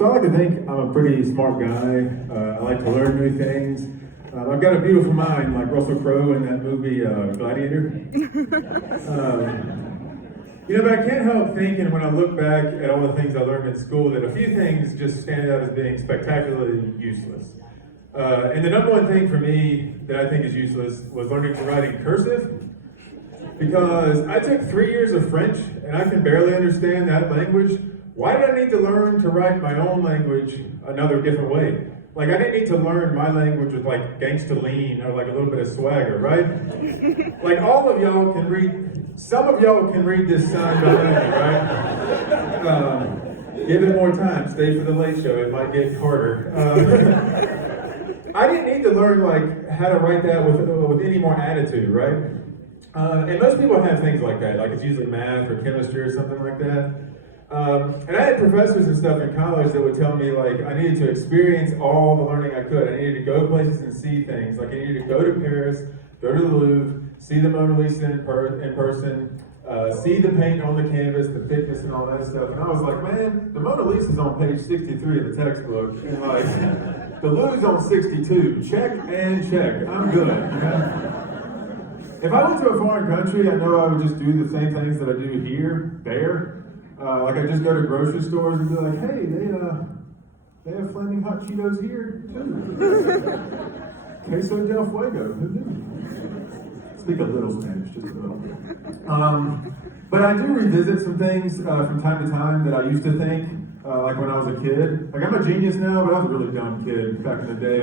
So I like to think I'm a pretty smart guy. I like to learn new things. I've got a beautiful mind, like Russell Crowe in that movie Gladiator. But I can't help thinking when I look back at all the things I learned in school that a few things just stand out as being spectacularly useless. And the number one thing for me that I think is useless was learning to write in cursive. Because I took 3 years of French and I can barely understand that language. Why did I need to learn to write my own language another different way? Like, I didn't need to learn my language with like gangsta lean or like a little bit of swagger, right? Like, all of y'all can read, some of y'all can read this sign by name, right? Give it more time, stay for the late show, it might get harder. I didn't need to learn like how to write that with any more attitude, right? And most people have things like that, like it's usually math or chemistry or something like that. And I had professors and stuff in college that would tell me like I needed to experience all the learning I could. I needed to go places and see things. Like I needed to go to Paris, go to the Louvre, see the Mona Lisa in person, see the paint on the canvas, the thickness and all that stuff. And I was like, man, the Mona Lisa's on page 63 of the textbook. And like, the Louvre's on 62. Check and check. I'm good. If I went to a foreign country, I know I would just do the same things that I do here, there. Like I just go to grocery stores and be like, hey, they have flaming hot Cheetos here too. Queso del Fuego, who knew? Speak a little Spanish, just a little. But I do revisit some things from time to time that I used to think, like when I was a kid. Like I'm a genius now, but I was a really dumb kid back in the day.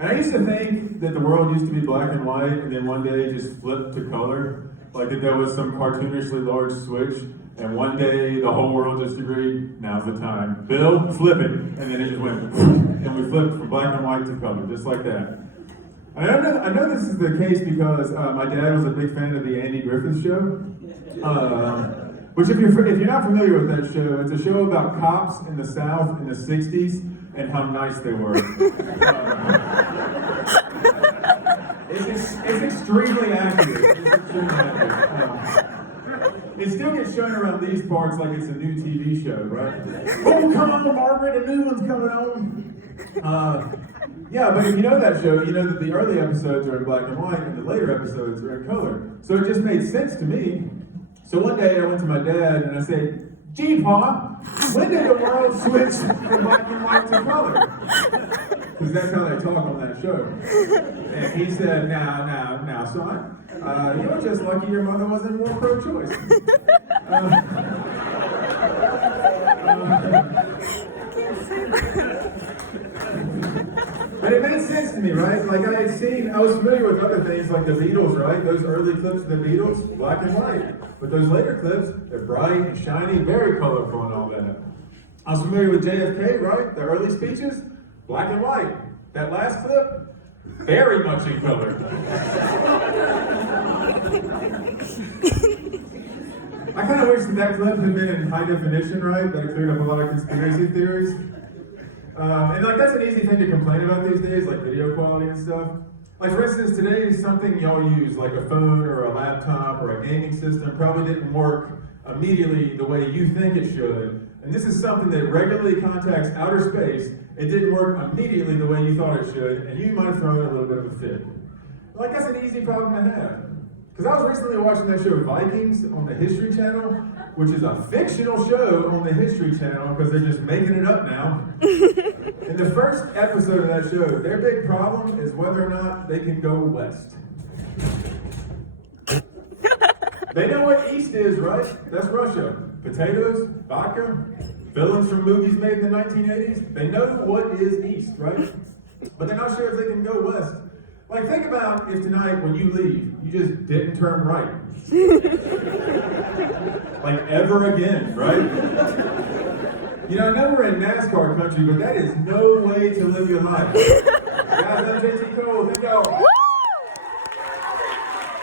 And I used to think that the world used to be black and white, and then one day it just flipped to color. Like that there was some cartoonishly large switch, and one day the whole world just agreed, now's the time. Bill, flip it. And then it just went, and we flipped from black and white to color, just like that. I know this is the case because my dad was a big fan of the Andy Griffith Show. Which if you're not familiar with that show, it's a show about cops in the South in the 60s and how nice they were. It's extremely accurate. It still gets shown around these parts like it's a new TV show, right? Oh, come on, Margaret, a new one's coming on. Yeah, but if you know that show, you know that the early episodes are in black and white and the later episodes are in color. So it just made sense to me. So one day I went to my dad and I said, gee, Pa, when did the world switch from black and white to color? Because that's how they talk on that show. And he said, now, son, you're just lucky your mother wasn't more pro-choice. But it made sense to me, right? Like I was familiar with other things like the Beatles, right? Those early clips of the Beatles, black and white. But those later clips, they're bright and shiny, very colorful and all that. I was familiar with JFK, right? The early speeches, black and white. That last clip, very much in color. I kind of wish that clip had been in high definition, right? That it cleared up a lot of conspiracy theories. And like that's an easy thing to complain about these days, like video quality and stuff. Like for instance, today something y'all use, like a phone or a laptop or a gaming system, probably didn't work immediately the way you think it should. And this is something that regularly contacts outer space. It didn't work immediately the way you thought it should, and you might have thrown a little bit of a fit. Like that's an easy problem to have. Because I was recently watching that show Vikings on the History Channel, which is a fictional show on the History Channel because they're just making it up now. In the first episode of that show, their big problem is whether or not they can go west. They know what east is, right? That's Russia. Potatoes, vodka, villains from movies made in the 1980s. They know what is east, right? But they're not sure if they can go west. Like, think about if tonight, when you leave, you just didn't turn right. Like, ever again, right? You know, I know we're in NASCAR country, but that is no way to live your life. Guys, I'm JT Cole. Thank y'all.